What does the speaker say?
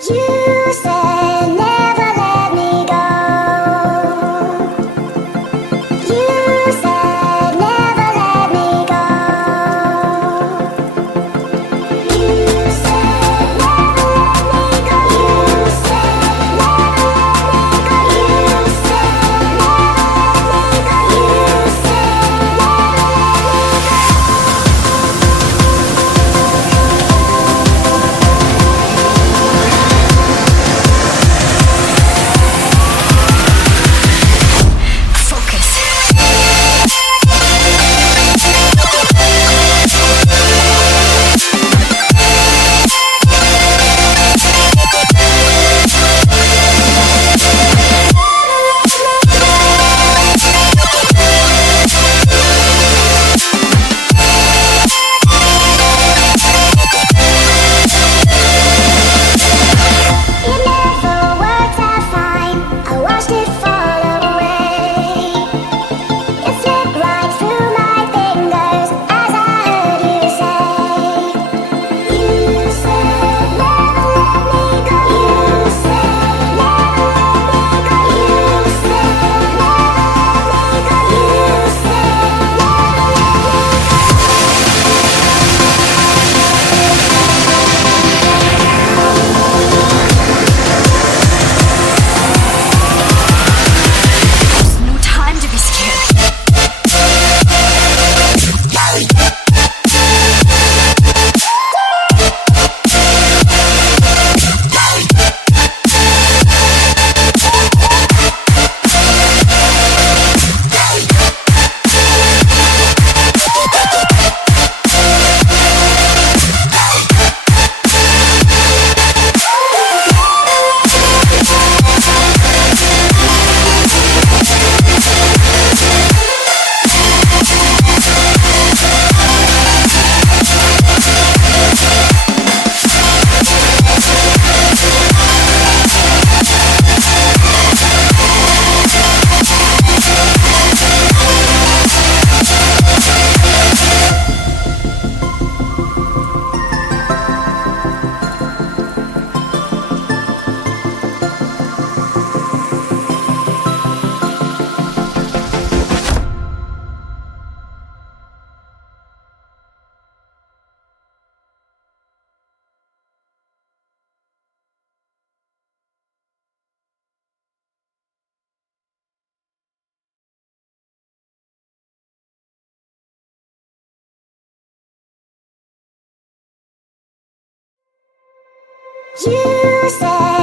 You said never let me go. You said never let me go. You said never let me go. You said never let me go. You said never let me go. You said it never worked out fine. I watched it fall away. It slipped right through my fingers as I heard you say. You said never let me go. You said never let me go. You said never let me go. You said There's no time to be scared. you said